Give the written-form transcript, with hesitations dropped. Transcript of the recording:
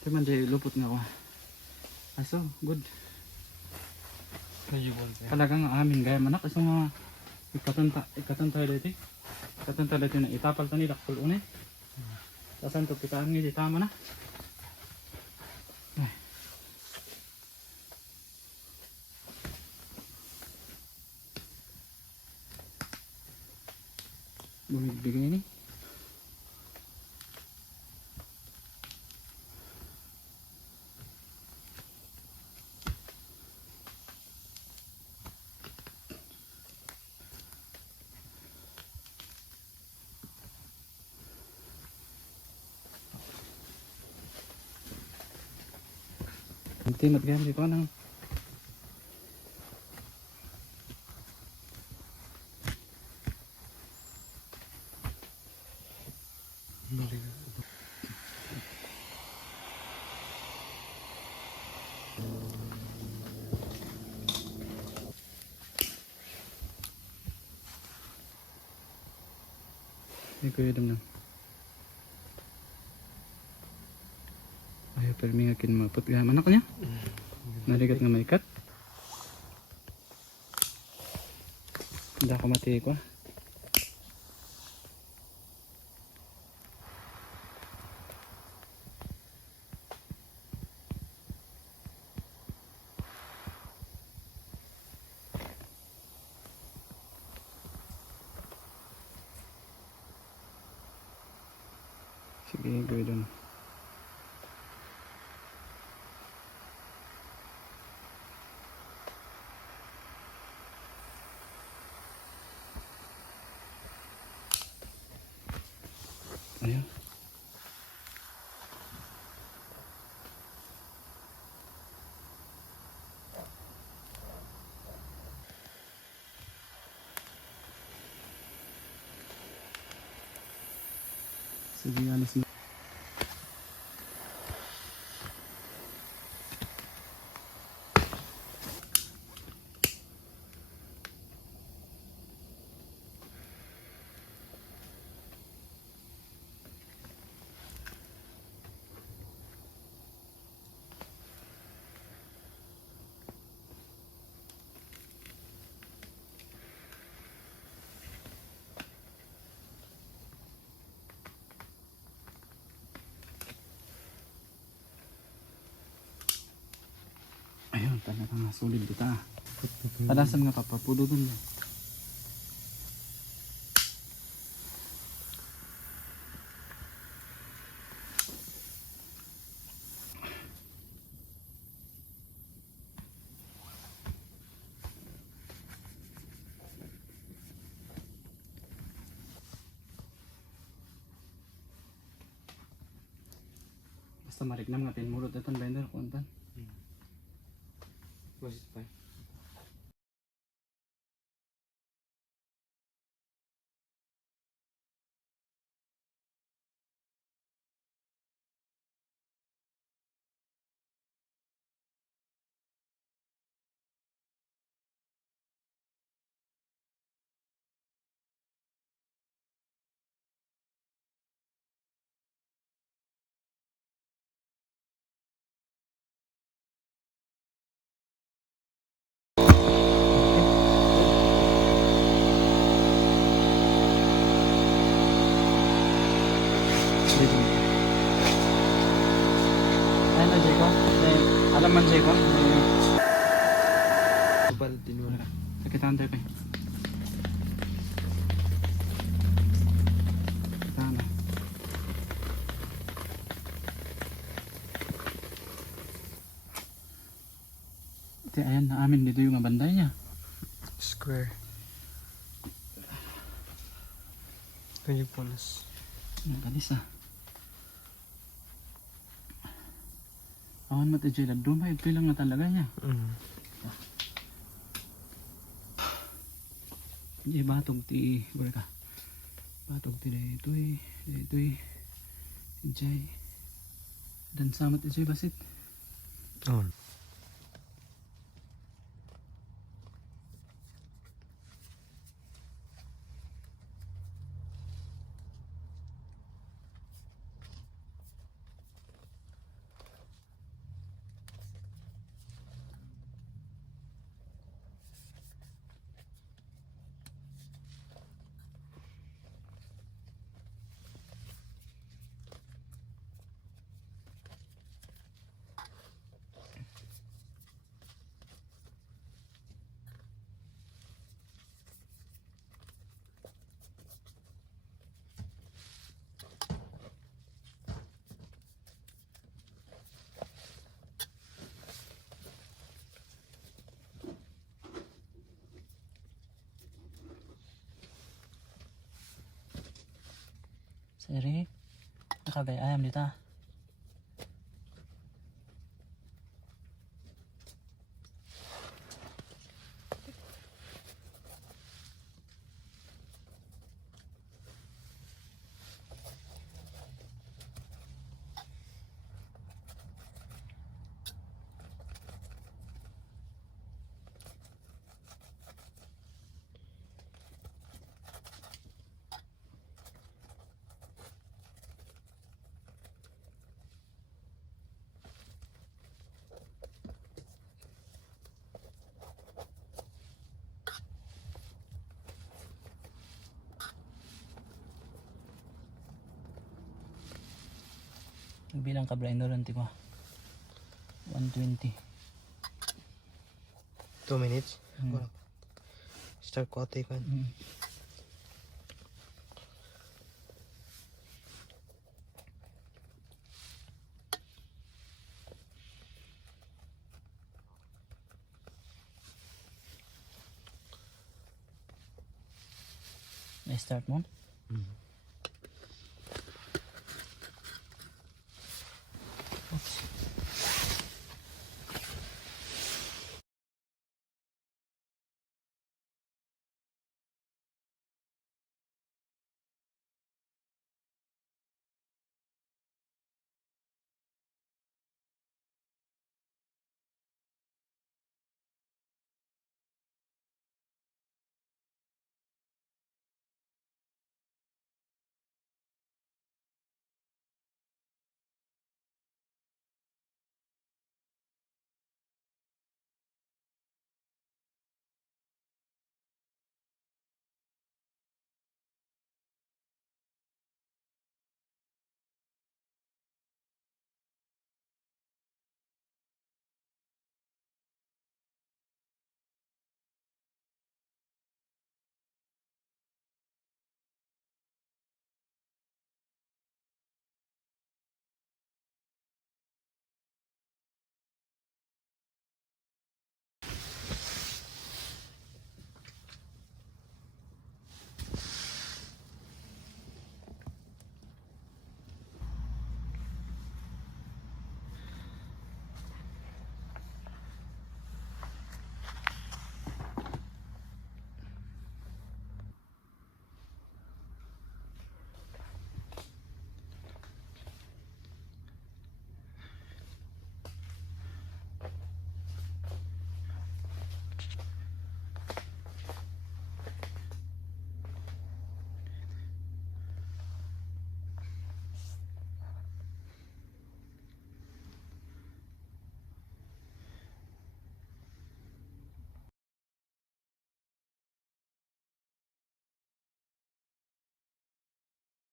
Kaya man dyan lupot nga ako. Aso, good. Talagang amin gaya manak. Aso nga ikatanta dito. Ikatanta dito na itapal ta nila kulunay. Tasan to kita ang hindi tama na. Ay. Bumibigay ni. Timat gaya dito nang. Hindi ko yun na. Ayaw pero may akin mapot gaya manak niya. Narigat nga maikat. Hindi ako mati ko. Sige, gawin doon. Ayan. Sige, alis na. Ayun, talagang solid dito. Padasan nga papapudo dun. Basta marignam nga tinmurot ito blender kuntan. Basit pa. Ano Jeko? Alam man Jeko? Bal din wala. Sakitan tayo pa. Sakitan na. Ito ayan na amin dito yung banday niya. Square. Kanya punas. Nagalis ah. Awan mo tayo dyan. Dumay. Ito lang nga talaga niya. Hindi batog ti. Bura ka. Batog ti na ito eh. Ito eh. Jay. Dan samat ito basit. Oh. Seri. Nakagay ayam dita. Bilang ka blind doon tipo 120. 2 minutes. Hmm. Wala. Start ko ate kan. I start mo.